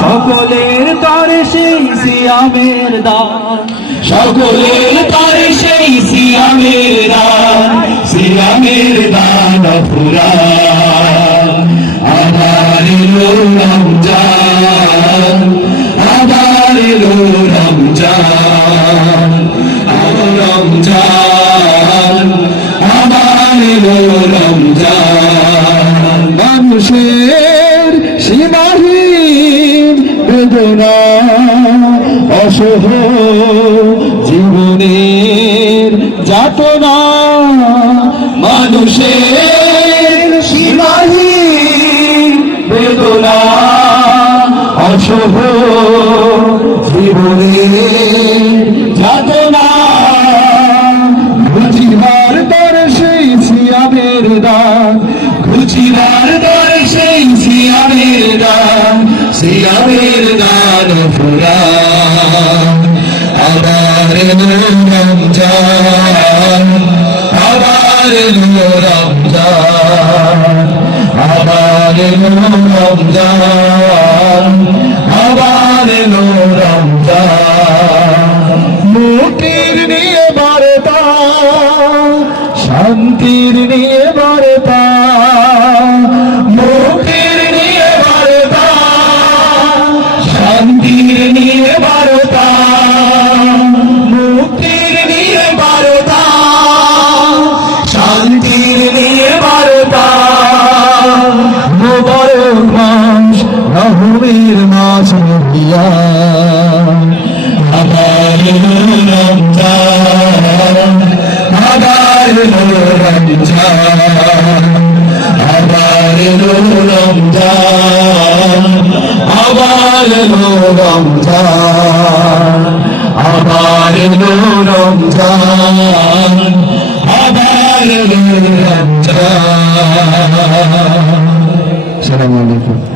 সকলের তরে সেই সিয়ামের দান। সকলের তরে সেই সিয়ামের দান সিয়ামের দান পুরা আবার এলো রমজান আবার এলো রমজান। মানুষের সীমাহীন বেদনা অসহ জীবনের যাতনা মানুষের সীমাহীন বেদনা অসহ জীবনের সিয়ামের দান ফুরা আবার রমজান আবার রমজান আবার রমজান আবার রমজান মুক্তির নিয়ে বার্তা শান্তির নিয়ে মিয়া আবার রমজান আবার রমজান আবার রমজান আবার রমজান আবার রমজান আবার রমজান সালাম আলাইকুম